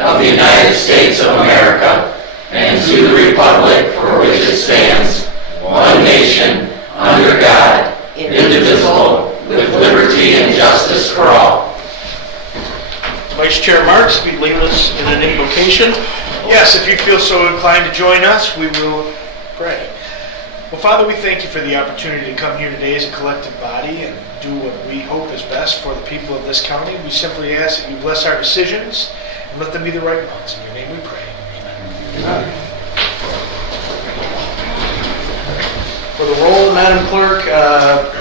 of the United States of America and to the republic for which it stands, one nation, under God, indivisible, with liberty and justice for all. Vice Chair Marks, if you'd lead us in an invocation. Yes, if you feel so inclined to join us, we will pray. Well, Father, we thank you for the opportunity to come here today as a collective body and do what we hope is best for the people of this county. We simply ask that you bless our decisions and let them be the right ones. In your name we pray. Amen. For the roll, Madam Clerk,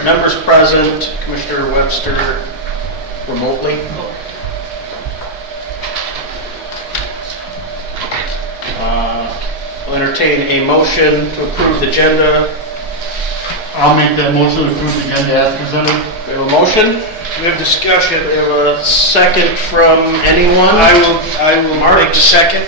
members present, Commissioner Webster remotely. We'll entertain a motion to approve the agenda. I'll make that motion to approve the agenda as presented. We have a motion. We have discussion. We have a second from anyone. I will Mark? make the second.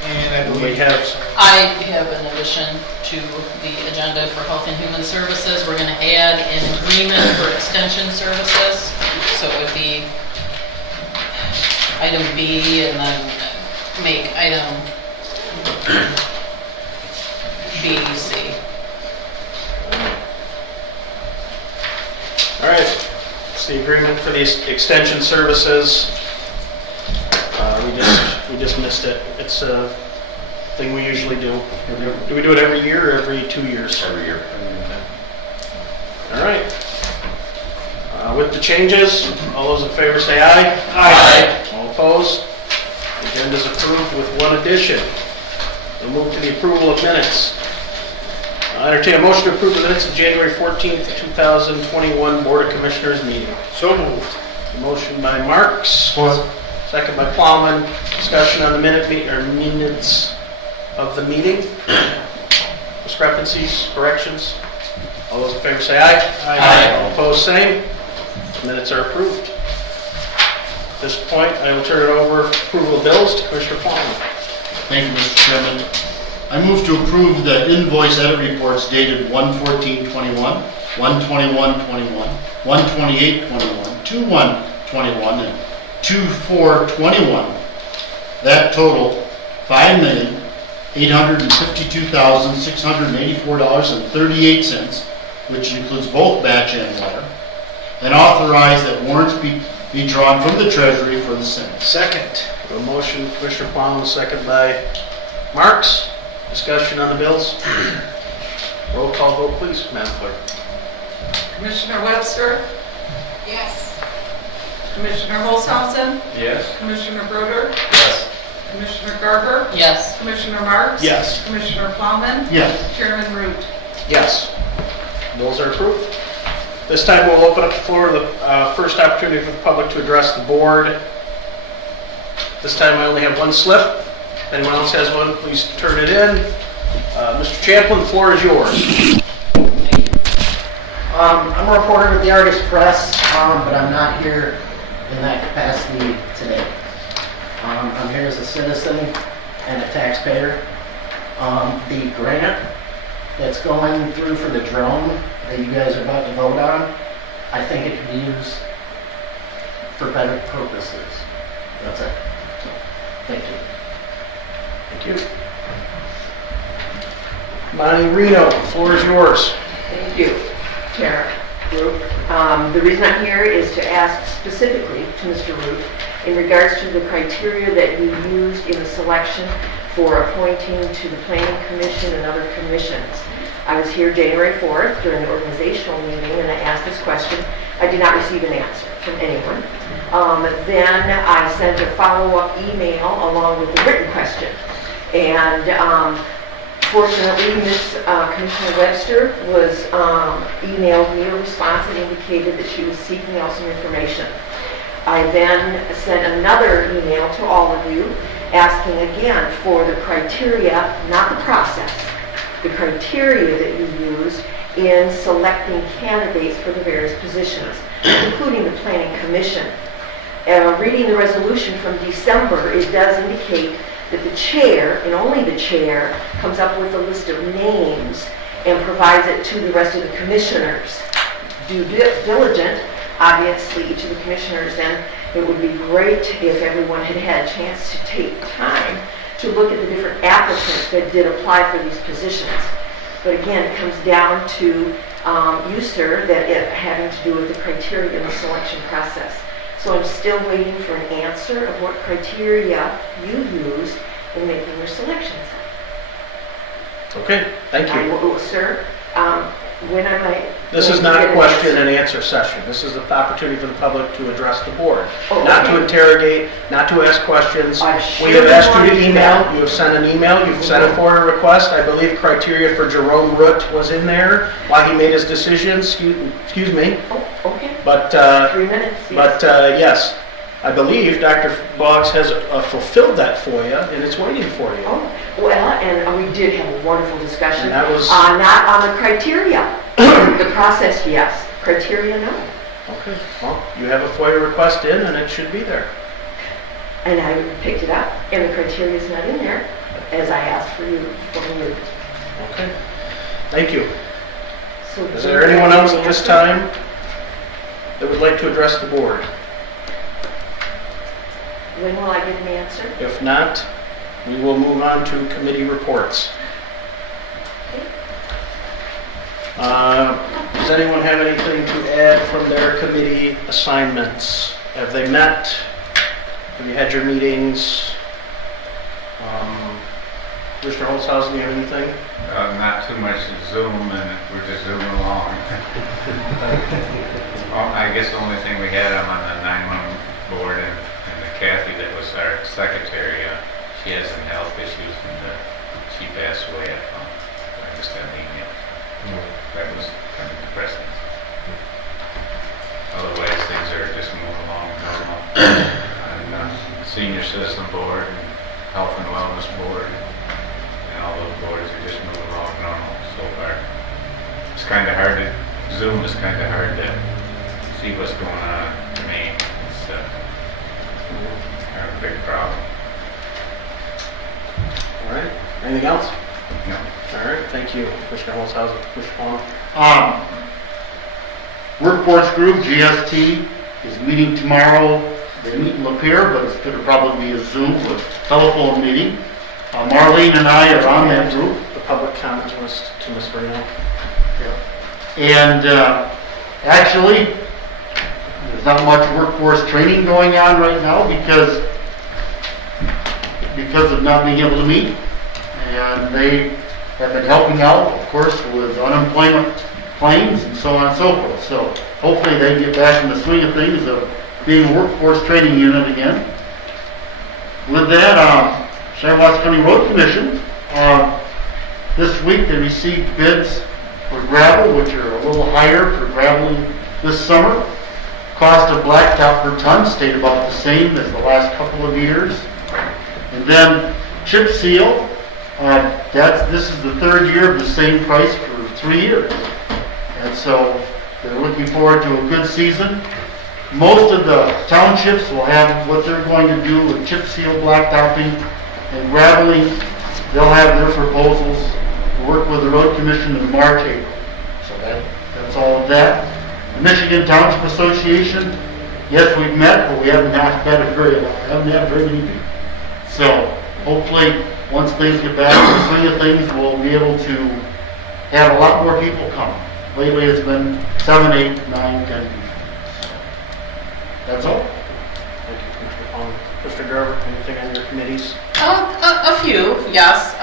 And I believe I have an addition to the agenda for Health and Human Services. We're going to add an agreement for extension services. So it would be item B and then make item B, C. All right. It's the agreement for these extension services. We just missed it. It's a thing we usually do. Do we do it every year or every 2 years? Every year. All right. With the changes, all those in favor say aye. Aye. All opposed? The agenda is approved with one addition. We'll move to the approval of minutes. I entertain a motion to approve the minutes of January 14th, 2021 Board of Commissioners meeting. so moved. A motion by Marks, second by Plowman. Discussion on the minutes of the meeting. Discrepancies, corrections. All those in favor say aye. Aye. All opposed, same. Minutes are approved. At this point, I will turn it over for approval of bills to Commissioner Plowman. Thank you, Mr. Chairman. I move to approve the invoice edit reports dated 1/14/21, 1/21/21, 1/28/21, 2/1/21, and 2/4/21. That total $5,852,684.38, which includes both batch and letter, and authorize that warrants be drawn from the Treasury for the same. Second. A motion, Commissioner Plowman, second by Marks. Discussion on the bills. Roll call vote, please, Madam Clerk. Commissioner Webster? Yes. Commissioner Holzhausen? Yes. Commissioner Broder? Yes. Commissioner Garber? Yes. Commissioner Marks? Yes. Commissioner Plowman? Yes. Chairman Root? Yes. Bills are approved. This time we'll open up the floor to the first opportunity for the public to address the board. This time I only have one slip. If anyone else has one, please turn it in. Mr. Champlin, the floor is yours. I'm a reporter with the Argus Press, but I'm not here in that capacity today. I'm here as a citizen and a taxpayer. The grant that's going through for the drone that you guys are about to vote on, I think it could be used for better purposes. That's it. Thank you. Thank you. Monty Reno, the floor is yours. Thank you, Chair Root. The reason I'm here is to ask specifically to Mr. Root in regards to the criteria that you used in the selection for appointing to the Planning Commission and other commissions. I was here January 4th during the organizational meeting and I asked this question. I did not receive an answer from anyone. Then I sent a follow-up email along with the written question. And fortunately, Commissioner Webster was emailed me a response that indicated that she was seeking out some information. I then sent another email to all of you asking again for the criteria, not the process, the criteria that you used in selecting candidates for the various positions, including the Planning Commission. Reading the resolution from December, it does indicate that the chair, and only the chair, comes up with a list of names and provides it to the rest of the commissioners. Due diligent, obviously each of the commissioners then it would be great if everyone had had a chance to take time to look at the different applicants that did apply for these positions. But again, it comes down to you, sir, that it having to do with the criteria in the selection process. So I'm still waiting for an answer of what criteria you used in making your selections. Okay, thank you. Sir, when am I? This going is to not get a an question answer? and answer session. This is an opportunity for the public to address the board. Oh, Not okay. to interrogate, not to ask questions. I We sure have asked you wanted to to email, know. you have sent an email, you've sent a FOIA request. I believe criteria for Jerome Root was in there while he made his decision, excuse me. Oh, okay. But, 3 minutes. Yes. but yes, I believe Dr. Boggs has fulfilled that FOIA and it's waiting for you. Oh, well, and we did have a wonderful discussion. And that was- Not on the criteria. The process, yes. Criteria, no. Okay, well, you have a FOIA request in and it should be there. And I picked it up, and the criteria is not in there, as I asked for you. Okay, thank you. So Is there anyone else at this time that would like to address the board? When will I get an answer? If not, we will move on to committee reports. Does anyone have anything to add from their committee assignments? Have they met? Have you had your meetings? Mr. Holzhausen, do you have anything? Not too much Zoom, and we're just zooming along. I guess the only thing we had, I'm on the 911 board, and Kathy, that was our secretary, she has some health issues, and she passed away. I just got an email. That was kind of depressing. Otherwise, things are just moving along normal. And senior citizen board, and health and wellness board, and all those boards are just moving along normal so far. It's kind of hard to, Zoom is kind of hard to see what's going on to me. It's kind of a big problem. All right, anything else? No. All right, thank you, Mr. Holzhausen. Mr. Palmer? Workforce Group, GST, is meeting tomorrow. They meet in Lapeer, but it's going to probably be a Zoom or telephone meeting. Marlene and I are on that group. The public comment list to Ms. Bruno. And actually, there's not much workforce training going on right now because of not being able to meet. And they have been helping out, of course, with unemployment claims and so on and so forth. So hopefully they get back in the swing of things of being a workforce training unit again. With that, Shiawassee County Road Commission, this week they received bids for gravel, which are a little higher for graveling this summer. Cost of blacktop per ton stayed about the same as the last couple of years. And then chip seal, this is the third year of the same price for 3 years. And so they're looking forward to a good season. Most of the townships will have what they're going to do with chip seal blacktopping and graveling. They'll have their proposals to work with the Road Commission in March, April. So that's all of that. The Michigan Township Association, yes, we've met, but we haven't had very many people. So hopefully, once things get back to the swing of things, we'll be able to have a lot more people come. Lately, it's been 7, 8, 9, 10 people. So, that's all. Thank you, Mr. Palmer. Mr. Garber, anything on your committees? A few, yes.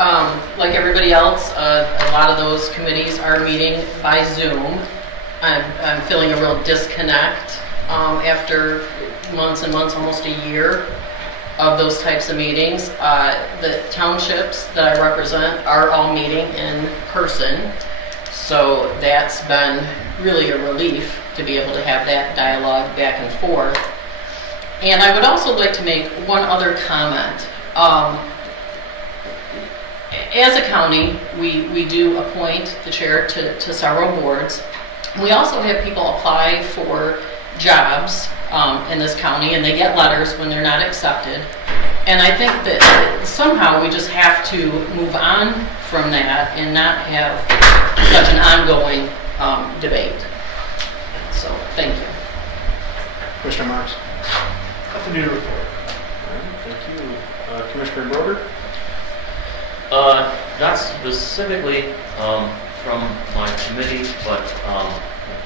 Like everybody else, a lot of those committees are meeting by Zoom. I'm feeling a real disconnect after months and months, almost a year of those types of meetings. The townships that I represent are all meeting in person, so that's been really a relief to be able to have that dialogue back and forth. And I would also like to make one other comment. As a county, we do appoint the chair to several boards. We also have people apply for jobs in this county, and they get letters when they're not accepted. And I think that somehow we just have to move on from that and not have such an ongoing debate. So, thank you. Mr. Marks? committee report. Thank you. Commissioner Broder? Not specifically from my committee, but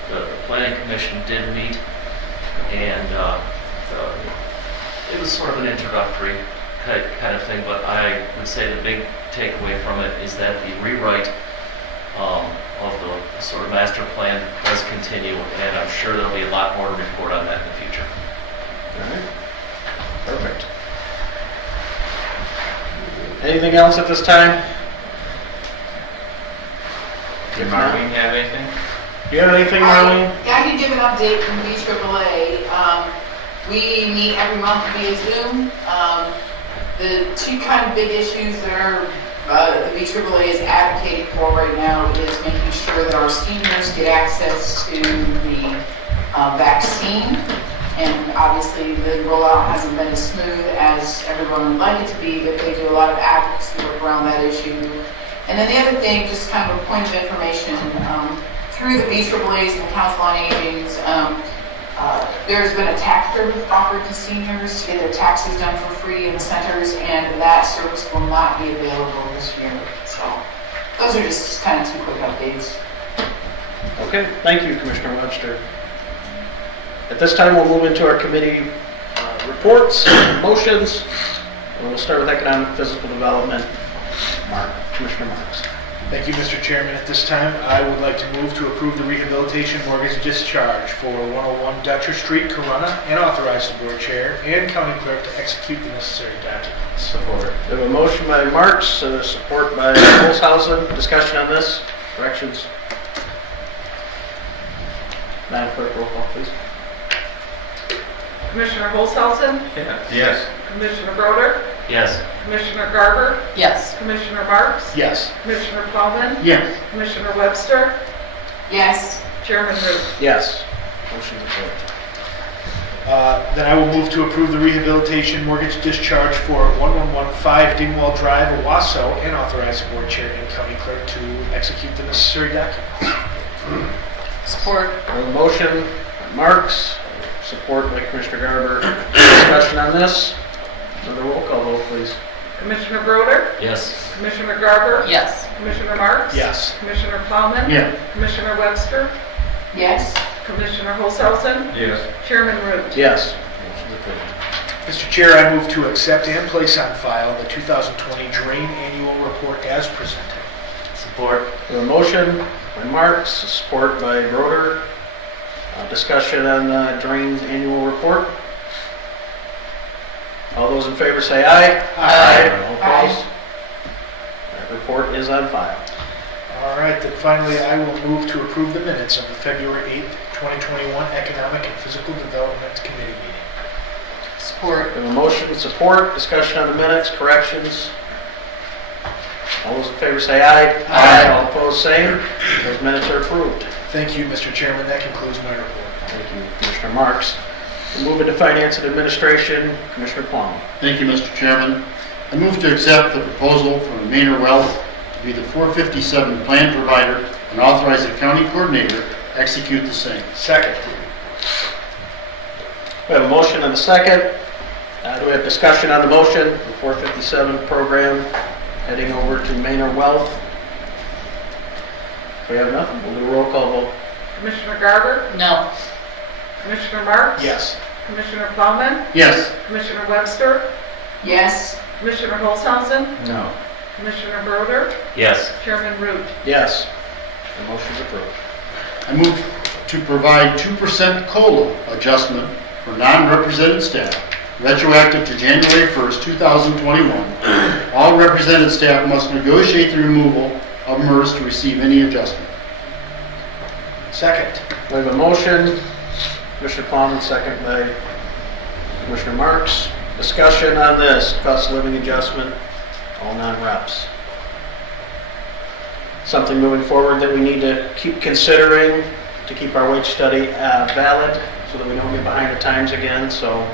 the planning commission did meet, and it was sort of an introductory kind of thing, but I would say the big takeaway from it is that the rewrite of the sort of master plan does continue, and I'm sure there'll be a lot more to report on that in the future. All right. Perfect. Anything else at this time? Did Marlene have anything? Do you have anything, Marlene? Yeah, I can give an update from VAAA. We meet every month via Zoom. The two kind of big issues that are the VAAA is advocating for right now is making sure that our seniors get access to the vaccine. And obviously the rollout hasn't been as smooth as everyone would like it to be, but they do a lot of advocacy work around that issue. And then the other thing, just kind of a point of information, through the VAAAs and the Council on Aging's, there's been a tax service offered to seniors to get their taxes done for free in the centers, and that service will not be available this year. So those are just kind of two quick updates. Okay, thank you, Commissioner Webster. At this time, we'll move into our committee reports, motions. We'll start with Economic and Physical Development. Commissioner Marks. Thank you, Mr. Chairman. At this time, I would like to move to approve the rehabilitation mortgage discharge for 101 Dutcher Street, Corunna, and authorize the board chair and county clerk to execute the necessary documents. Support. We have a motion by Marks, support by Holzhausen. Discussion on this. Corrections. Madam Clerk, roll call, please. Commissioner Holzhausen, Yes. Commissioner Broder, Yes. Commissioner Garber, Yes. Commissioner Marks, Yes. Commissioner Plowman, Yes. Commissioner Webster, Yes. Chairman Root. Yes. Motion approved. Then I will move to approve the rehabilitation mortgage discharge for 1115 Dingwall Drive, Owasso, and authorize the board chair and county clerk to execute the necessary documents. Support. We have a motion by Marks, support by Commissioner Garber. Discussion on this. Another roll call vote, please. Commissioner Broder, Yes. Commissioner Garber, Yes. Commissioner Marks, Yes. Commissioner Plowman, Yes. Commissioner Webster, Yes. Commissioner Holzhausen, Yes. Chairman Root. Yes. Motion approved. Mr. Chair, I move to accept and place on file the 2020 Drain Annual Report as presented. Support. We have a motion by Marks, support by Broder. Discussion on Drain's annual report. All those in favor say aye. Aye. All opposed? That report is on file. All right, then finally, I will move to approve the minutes of the February 8th, 2021 Economic and Physical Development Committee meeting. Support. We have a motion with support. Discussion on the minutes, corrections. All those in favor say aye. Aye. All opposed, same. Those minutes are approved. Thank you, Mr. Chairman. That concludes my report. Thank you, Commissioner Marks. We'll move into Finance and Administration. Commissioner Plum. Thank you, Mr. Chairman. I move to accept the proposal from Mainer Wealth to be the 457 plan provider and authorize the county coordinator to execute the same. Second. We have a motion and a second. Do we have discussion on the motion? The 457 program heading over to Mainer Wealth. If we have nothing, we'll do a roll call vote. Commissioner Garber, No. Commissioner Marks, Yes. Commissioner Plowman, Yes. Commissioner Webster, Yes. Commissioner Holzhausen, No. Commissioner Broder, Yes. Chairman Root. Yes. The motion's approved. I move to provide 2% COLA adjustment for non-represented staff, retroactive to January 1st, 2021. All represented staff must negotiate the removal of MERS to receive any adjustment. Second. We have a motion, Commissioner Plum, second by Commissioner Marks. Discussion on this, cost of living adjustment, all non-reps. Something moving forward that we need to keep considering to keep our wage study valid so that we don't get behind the times again. So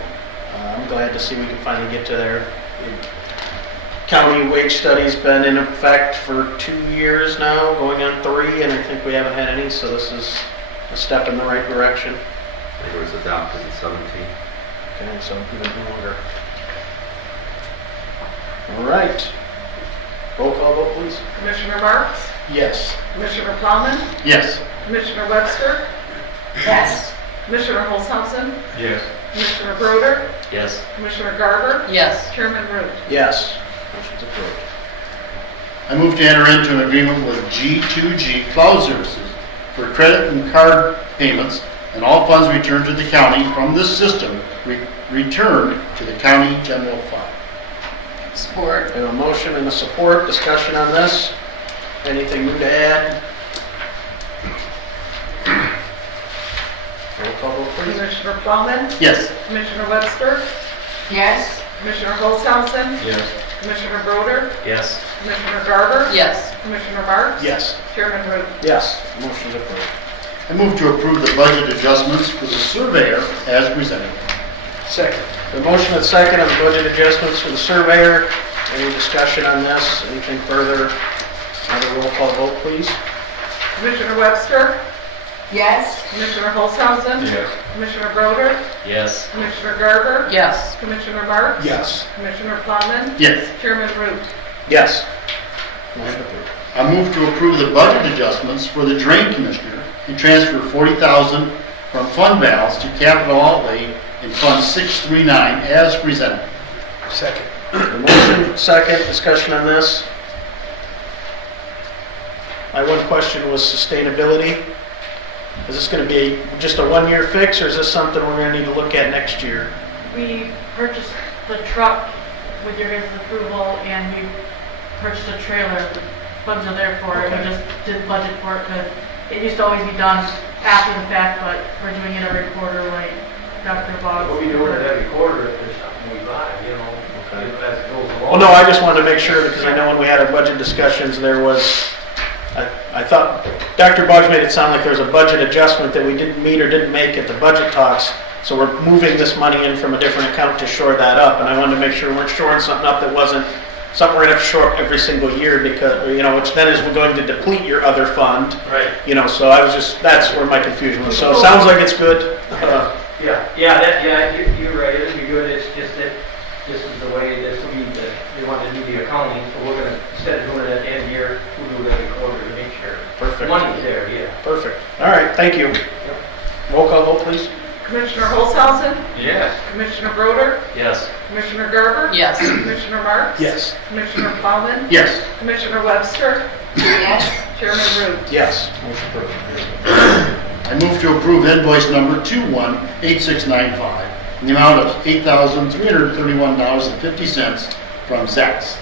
I'm glad to see we can finally get to there. County wage study's been in effect for 2 years now, going on 3, and I think we haven't had any, so this is a step in the right direction. It was adopted in 17. Okay, so even longer. All right. Roll call vote, please. Commissioner Marks? Yes. Commissioner Plowman? Yes. Commissioner Webster? Yes. Commissioner Olshausen? Yes. Commissioner Broder? Yes. Commissioner Garber? Yes. Chairman Root? Yes. Motion's approved. I move to enter into an agreement with G2G Cloud Services for credit and card payments and all funds returned to the county from this system returned to the county general fund. Support. We have a motion and a support. Discussion on this. Anything new to add? Roll call vote, please. Commissioner Plowman? Yes. Commissioner Webster? Yes. Commissioner Olshausen? Yes. Commissioner Broder? Yes. Commissioner Garber? Yes. Commissioner Marks? Yes. Chairman Root? Yes. Motion's approved. I move to approve the budget adjustments for the surveyor as presented. Second. The motion and second on the budget adjustments for the surveyor. Any discussion on this? Anything further? Another roll call vote, please. Commissioner Webster? Yes. Commissioner Olshausen? Yes. Commissioner Broder? Yes. Commissioner Garber? Yes. Commissioner Marks? Yes. Commissioner Plowman? Yes. Chairman Root? Yes. Motion approved. I move to approve the budget adjustments for the drain commissioner and transfer $40,000 from fund balance to capital outlay in Fund 639 as presented. Second. The motion, second, discussion on this. My one question was sustainability. Is this going to be just a one-year fix, or is this something we're going to need to look at next year? We purchased the truck with your guys' approval, and we purchased a trailer. Funds are there for it. We just did budget for it because it used to always be done after the fact, but we're doing it every quarter like Dr. Boggs. We'll be doing it every quarter if there's something we buy, you know, Okay. as it goes along. Well, no, I just wanted to make sure, because I know when we had our budget discussions, there was, I thought Dr. Boggs made it sound like there was a budget adjustment that we didn't meet or didn't make at the budget talks, so we're moving this money in from a different account to shore that up, and I wanted to make sure we weren't shoring something up that wasn't something we're going to have to shore up every single year, because, you know, which then is we're going to deplete your other fund, Right. you know, so I was just, that's where my confusion was. So it sounds like it's good. You're right, it'll be good, it's just that this is the way, this will be they want to do the accounting, so we're gonna, instead of doing it at the end of the year, we'll do it every quarter to make sure. Perfect. Money's there, yeah. Perfect. All right, thank you. Roll call vote, please. Commissioner Olshausen? Yes. Commissioner Broder? Yes. Commissioner Garber? Yes. Commissioner Marks? Yes. Commissioner Plowman? Yes. Commissioner Webster? Yes. Chairman Root? Yes. Motion approved. I move to approve invoice number 218695 in the amount of $8,331.50 from Zax.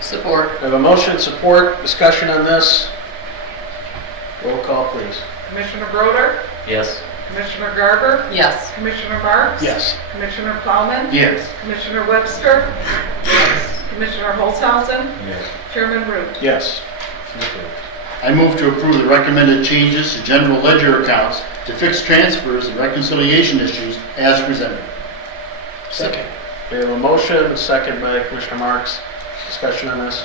Support. We have a motion, support, discussion on this. Roll call, please. Commissioner Broder? Yes. Commissioner Garber? Yes. Commissioner Marks? Yes. Commissioner Plowman? Yes. Commissioner Webster? Commissioner Olshausen? Yes. Chairman Root? Yes. I move to approve the recommended changes to general ledger accounts to fix transfers and reconciliation issues as presented. Second. We have a motion, a second by Commissioner Marks. Discussion on this.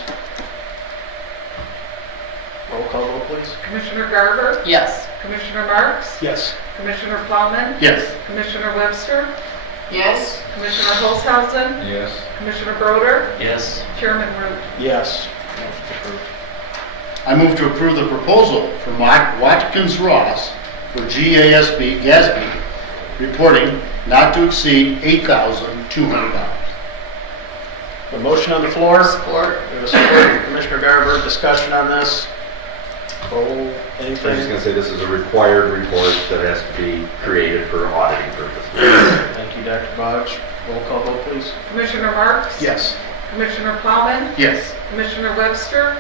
Roll call vote, please. Commissioner Garber? Yes. Commissioner Marks? Yes. Commissioner Plowman? Yes. Commissioner Webster? Yes. Commissioner Olshausen? Yes. Commissioner Broder? Yes. Chairman Root? Yes. Motion approved. I move to approve the proposal from Watkins Ross for GASB reporting not to exceed $8,200. The motion on the floor. Support. We have a support from Commissioner Garber. Discussion on this. Oh, I'm just anything? going to say this is a required report that has to be created for auditing purposes. Thank you, Dr. Boggs. Roll call vote, please. Commissioner Marks? Yes. Commissioner Plowman? Yes. Commissioner Webster?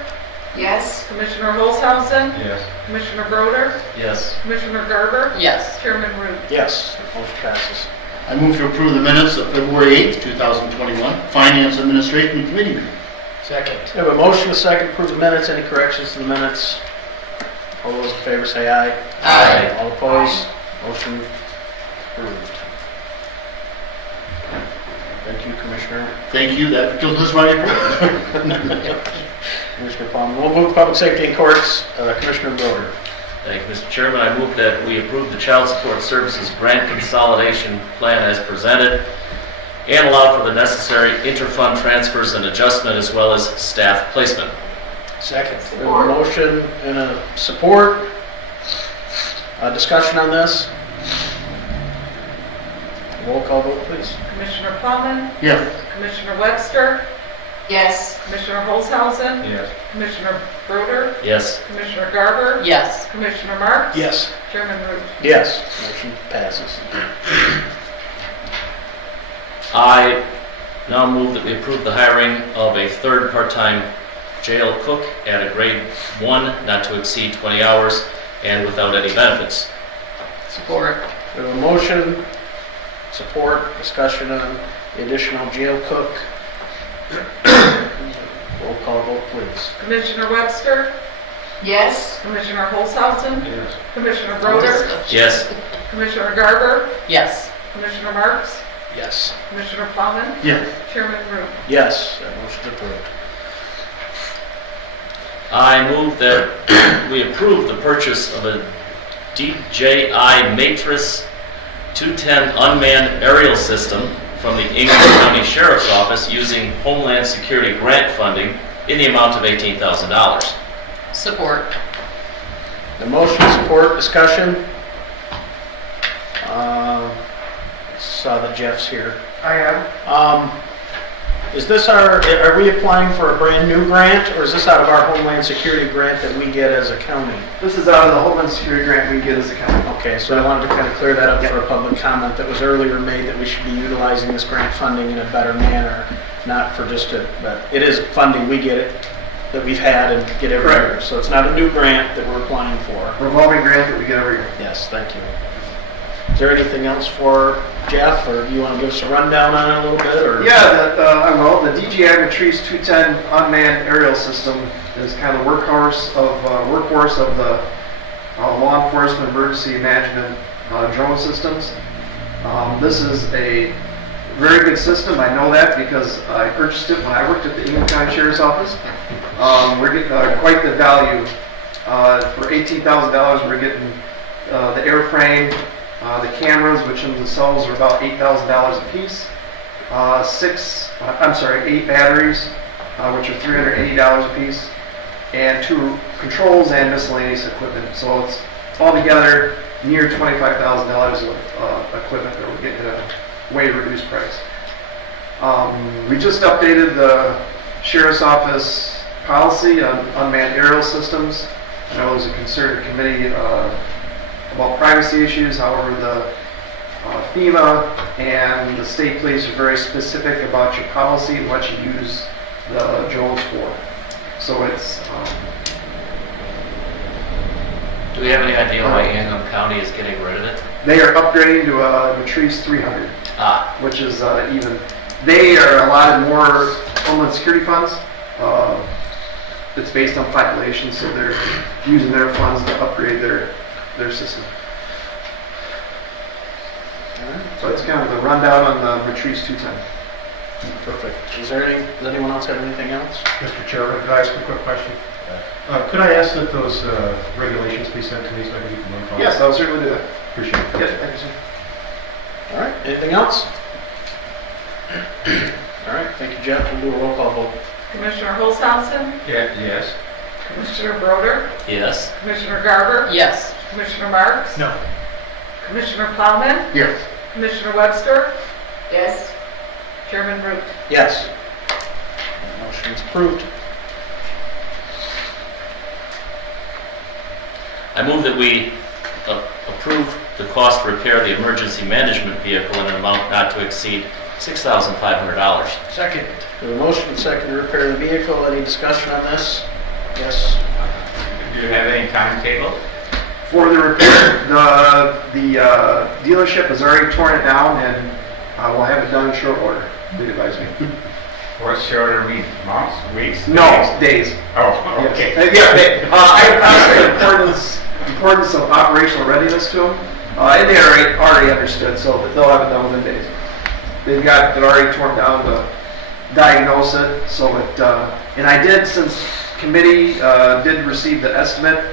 Yes. Commissioner Olshausen? Yes. Commissioner Broder? Yes. Commissioner Garber? Yes. Chairman Root? Yes. Motion passes. I move to approve the minutes of February 8th, 2021, Finance Administration Committee meeting. Second. We have a motion, a second, to approve the minutes. Any corrections to the minutes? All those in favor say aye. Aye. All opposed? Motion approved. Thank you, Commissioner. Thank you, that concludes my report. Commissioner Palmer. We'll move to Public Safety and Courts. Commissioner Broder. Thank you, Mr. Chairman. I move that we approve the Child Support Services Grant Consolidation Plan as presented and allow for the necessary interfund transfers and adjustment as well as staff placement. Second. We have a motion and a support. Discussion on this? Roll call vote, please. Commissioner Plowman, Yes. Commissioner Webster, Yes. Commissioner Holzhausen, Yes. Commissioner Broder, Yes. Commissioner Garber, Yes. Commissioner Marks. Yes. Chairman Root. Yes. Motion passes. I now move that we approve the hiring of a third part-time jail cook at a grade 1, not to exceed 20 hours, and without any benefits. Support. We have a motion, support, discussion on the additional jail cook. Roll call vote, please. Commissioner Webster, Yes. Commissioner Holzhausen, Yes. Commissioner Broder, Yes. Commissioner Garber, Yes. Commissioner Marks, Yes. Commissioner Plowman, Yes. Chairman Root. Yes, that motion's approved. I move that we approve the purchase of a DJI Matrix 210 unmanned aerial system from the Ingham County Sheriff's Office using Homeland Security grant funding in the amount of $18,000. Support. The motion, support, discussion. Saw that Jeff's here. I am. Is this are we applying for a brand new grant, or is this out of our Homeland Security grant that we get as a county? This is out of the Homeland Security grant we get as a county. Okay, so I wanted to kind of clear that up for a public comment that was earlier made, that we should be utilizing this grant funding in a better manner, not for just but it is funding, we get it, that we've had and get every year. Correct. So it's not a new grant that we're applying for. Revolving grant that we get every year. Yes, thank you. Is there anything else for Jeff, or do you want to give us a rundown on it a little bit, or? Yeah, I will. The DJI Matrix 210 unmanned aerial system is kind of the workhorse of the law enforcement emergency management drone systems. This is a very good system. I know that because I purchased it when I worked at the Ingham County Sheriff's Office. We're getting quite the value. For $18,000, we're getting the airframe, the cameras, which in themselves are about $8,000 a piece. 8 batteries, which are $380 a piece, and 2 controls and miscellaneous equipment. So it's altogether near $25,000 of equipment that we're getting at a way reduced price. We just updated the Sheriff's Office policy on unmanned aerial systems. I know there's a concerted committee about privacy issues. However, the FEMA and the state police are very specific about your policy and what you use the drones for. So it's Do we have any idea why Ingham County is getting rid of it? they are upgrading to a Matrix 300, which is even. They are allotted more Homeland Security funds. It's based on population, so they're using their funds to upgrade their system. So it's kind of the rundown on the Matrix 210. Perfect. Does anyone else have anything else? Mr. Chairman, could I ask a quick question? Could I ask that those regulations be sent to me so I can keep them on file? Yes, I'll certainly do that. Appreciate it. Yes, thank you, sir. All right, anything else? All right, thank you, Jeff. We'll do a roll call vote. Commissioner Holzhausen, Yes. Commissioner Broder, Yes. Commissioner Garber, Yes. Commissioner Marks, No. Commissioner Plowman, Yes. Commissioner Webster, Yes. Chairman Root. Yes. That motion is approved. I move that we approve the cost to repair the emergency management vehicle in an amount not to exceed $6,500. Second. We have a motion and second to repair the vehicle. Any discussion on this? Yes. Do you have any timetable? For the repair, the dealership has already torn it down, and we'll have it done in short order. They advise me. What's shorter mean? Months, weeks? No, days. Oh, okay. I the importance of operational readiness to them, and they already understood, so they'll have it done within days. They've got it already torn down to diagnose it, so it, and I did, since committee did receive the estimate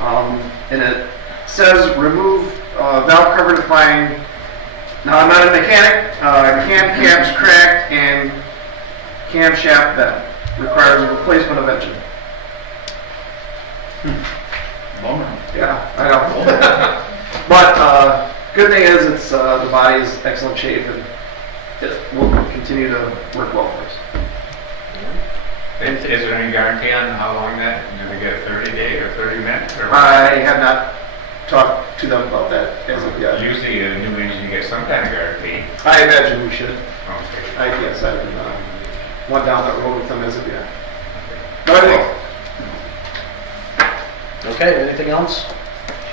And it says remove valve cover to find, now I'm not a mechanic, cam caps cracked and camshaft bent. Requires a replacement of engine. Bummer. Yeah, I know. But good thing is it's the body is excellent shape and it will continue to work well for us. Is there any guarantee on how long that, do they get a 30-day or 30-minute? I have not talked to them about that as of yet. Usually a new engine, you get some kind of guarantee. I imagine we should. Okay. I guess I haven't went down that road with them as of yet. But I will. Okay, anything else?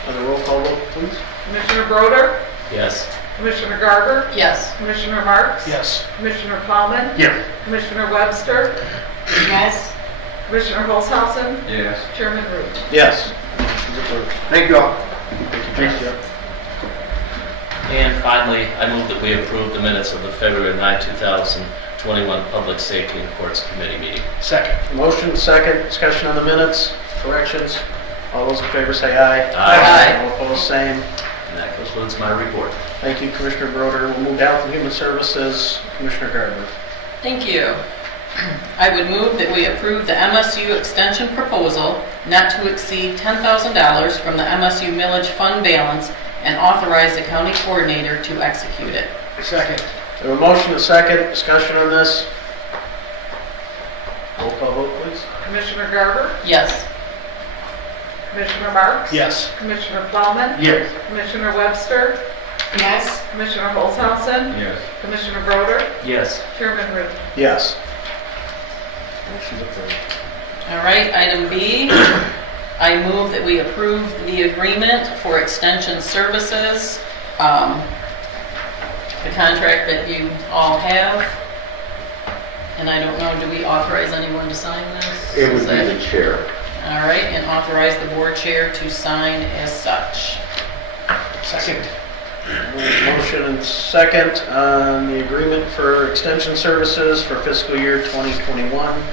On the roll call vote, please. Commissioner Broder? Yes. Commissioner Garber? Yes. Commissioner Marks? Yes. Commissioner Plowman? Yes. Commissioner Webster? Yes. Commissioner Holzhausen? Yes. Chairman Root? Yes. Thank you all. Thanks, Jeff. And finally, I move that we approve the minutes of the February 9, 2021 Public Safety and Courts Committee meeting. Second. Motion, second, discussion on the minutes, corrections. All those in favor say aye. Aye. All opposed, same. And that concludes my report. Thank you, Commissioner Broder. We'll move down to Human Services, Commissioner Garber. Thank you. I would move that we approve the MSU extension proposal not to exceed $10,000 from the MSU millage fund balance and authorize the county coordinator to execute it. Second. We have a motion, a second, discussion on this. Roll call vote, please. Commissioner Garber? Yes. Commissioner Marks? Yes. Commissioner Plowman? Yes. Commissioner Webster? Yes. Commissioner Holzhausen? Yes. Commissioner Broder? Yes. Chairman Root? Yes. Motion's approved. All right, item B, I move that we approve the agreement for extension services, the contract that you all have. And I don't know, do we authorize anyone to sign this? It would Is be that- the chair. All right, and authorize the board chair to sign as such. Second. Motion and second on the agreement for extension services for fiscal year 2021.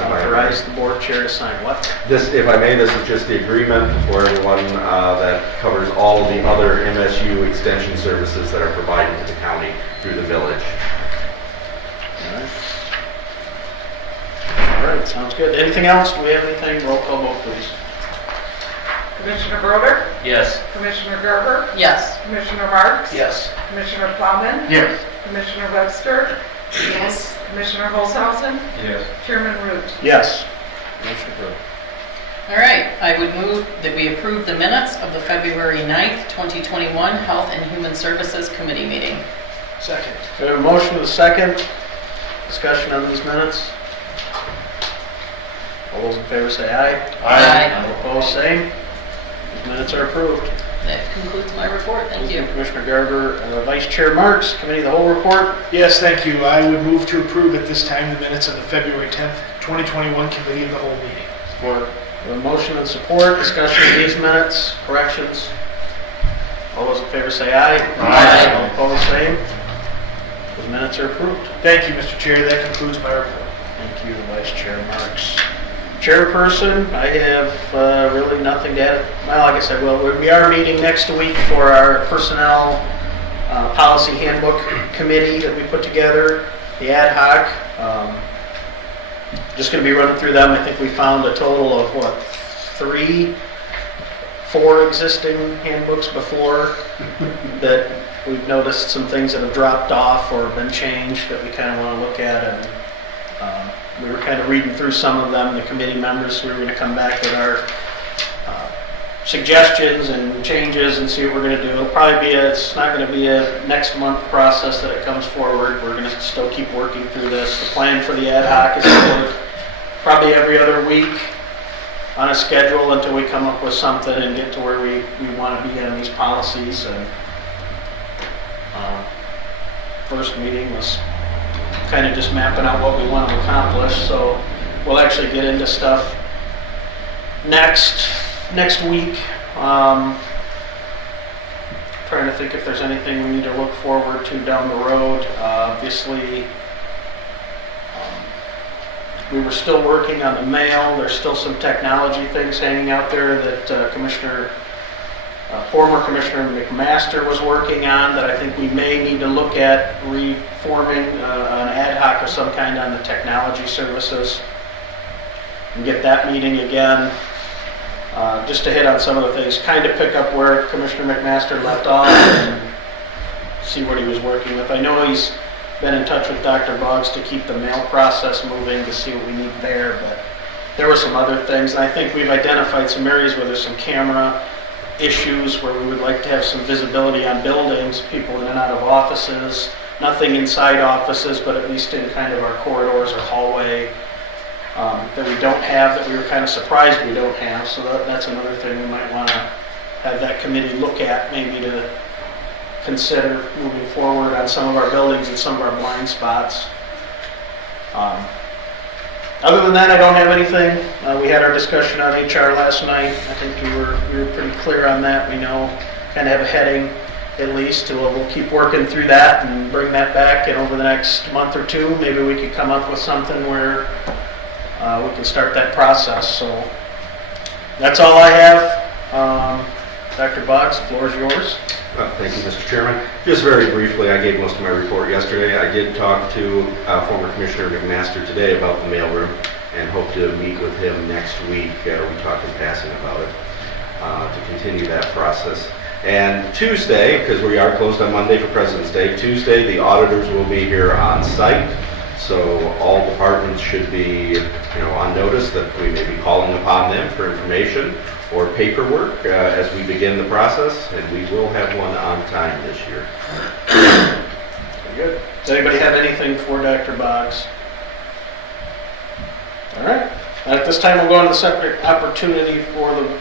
Authorize the board chair to sign what? This, if I may, this is just the agreement for everyone that covers all the other MSU extension services that are provided to the county through the village. All right, sounds good. Anything else? Do we have anything? Roll call vote, please. Commissioner Broder? Yes. Commissioner Garber? Yes. Commissioner Marks? Yes. Commissioner Plowman? Yes. Commissioner Webster? Yes. Commissioner Holzhausen? Yes. Chairman Root? Yes. Motion approved. All right, I would move that we approve the minutes of the February 9th, 2021 Health and Human Services Committee meeting. Second. We have a motion with a second. Discussion on these minutes. All those in favor say aye. Aye. All opposed, same. These minutes are approved. That concludes my report, thank you. Commissioner Garber, Vice Chair Marks, Committee of the Whole report. Yes, thank you. I would move to approve at this time the minutes of the February 10th, 2021 Committee of the Whole meeting. Support. We have a motion and support. Discussion of these minutes, corrections. All those in favor say aye. Aye. All opposed, same. Those minutes are approved. Thank you, Mr. Chair. That concludes my report. Thank you, Vice Chair Marks. Chairperson, I have really nothing to add. Well, I guess I will. We are meeting next week for our Personnel Policy Handbook Committee that we put together, the ad hoc. Just going to be running through them. I think we found a total of, what, 4 existing handbooks before that we've noticed some things that have dropped off or been changed that we kind of want to look at. And we were kind of reading through some of them, the committee members, so we were going to come back with our suggestions and changes and see what we're going to do. It'll probably be it's not going to be a next month process that it comes forward. We're going to still keep working through this. The plan for the ad hoc is to work probably every other week on a schedule until we come up with something and get to where we want to be on these policies. And first meeting was kind of just mapping out what we want to accomplish, so we'll actually get into stuff next week. Trying to think if there's anything we need to look forward to down the road. Obviously, We were still working on the mail. There's still some technology things hanging out there that former Commissioner McMaster was working on that I think we may need to look at reforming an ad hoc of some kind on the technology services and get that meeting again. Just to hit on some of the things, kind of pick up where Commissioner McMaster left off and see what he was working with. I know he's been in touch with Dr. Boggs to keep the mail process moving to see what we need there, but there were some other things, and I think we've identified some areas where there's some camera issues where we would like to have some visibility on buildings, people in and out of offices, nothing inside offices, but at least in kind of our corridors or hallway that we don't have, that we were kind of surprised we don't have. So that's another thing we might want to have that committee look at, maybe to consider moving forward on some of our buildings and some of our blind spots. Other than that, I don't have anything. We had our discussion on HR last night. I think we were pretty clear on that. We know, kind of have a heading at least. We'll keep working through that and bring that back, and over the next month or two, maybe we could come up with something where we can start that process. So that's all I have. Dr. Boggs, the floor is yours. Thank you, Mr. Chairman. Just very briefly, I gave most of my report yesterday. I did talk to former Commissioner McMaster today about the mailroom and hope to meet with him next week. We talked in passing about it to continue that process. And Tuesday, because we are closed on Monday for President's Day, Tuesday the auditors will be here on site. So all departments should be, on notice that we may be calling upon them for information or paperwork as we begin the process, and we will have one on time this year. Very good. Does anybody have anything for Dr. Boggs? All right. At this time, we'll go on to the separate opportunity for the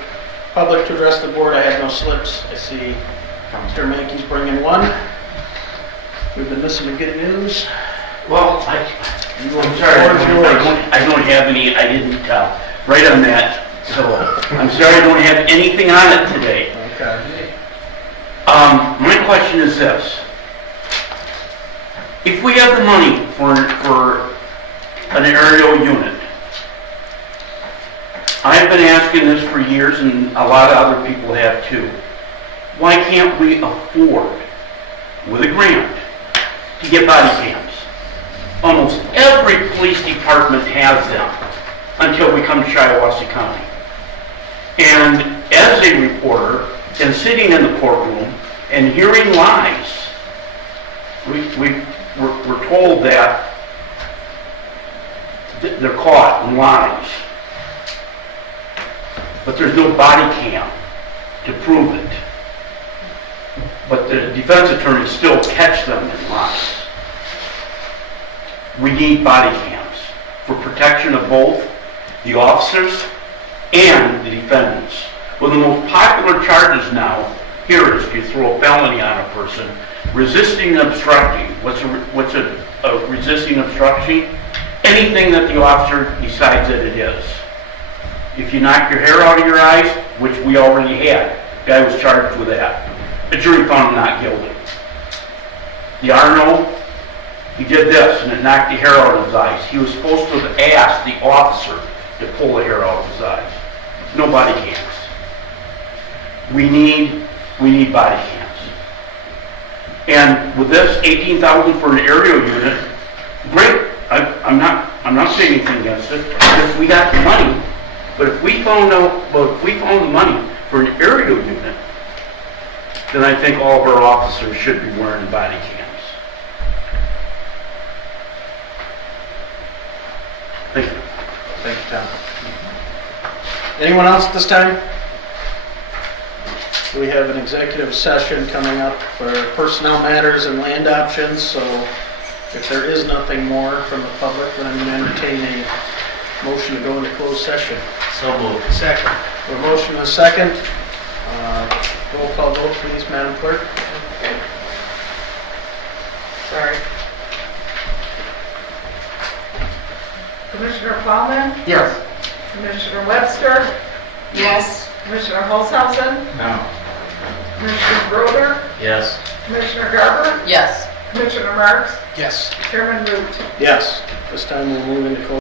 public to address the board. I have no slips. I see Mr. Mankey's bringing one. We've been missing the good news. Well, I'm sorry, I don't have any, I didn't write on that, so I'm sorry I don't have anything on it today. Okay. My question is this. If we have the money for an aerial unit, I've been asking this for years and a lot of other people have too. Why can't we afford, with a grant, to get body cams? Almost every police department has them until we come to Shiawassee County. And as a reporter, and sitting in the courtroom and hearing lies, we're told that they're caught in lies. But there's no body cam to prove it. But the defense attorneys still catch them in lies. We need body cams for protection of both the officers and the defendants. Well, the most popular charges now here is if you throw a felony on a person, resisting and obstructing. What's a resisting obstruction? Anything that the officer decides that it is. If you knock your hair out of your eyes, which we already had, the guy was charged with that. The jury found him not guilty. The Arno, he did this and it knocked the hair out of his eyes. He was supposed to have asked the officer to pull the hair out of his eyes. No body cams. We need body cams. And with this $18,000 for an aerial unit, great. I'm not saying anything against it. If we got the money, but if we found the money for an aerial unit, then I think all of our officers should be wearing body cams. Thank you. Thank you, Tom. Anyone else at this time? We have an executive session coming up for personnel matters and land options, so if there is nothing more from the public, then I'm going to entertain a motion to go into closed session. So moved. Second. A motion and a second. Roll call vote, please, Madam Clerk. Sorry. Commissioner Plowman, Yes. Commissioner Webster, Yes. Commissioner Holzhausen, No. Commissioner Broder, Yes. Commissioner Garber, Yes. Commissioner Marks, Yes. Chairman Root. Yes. This time we'll move into closed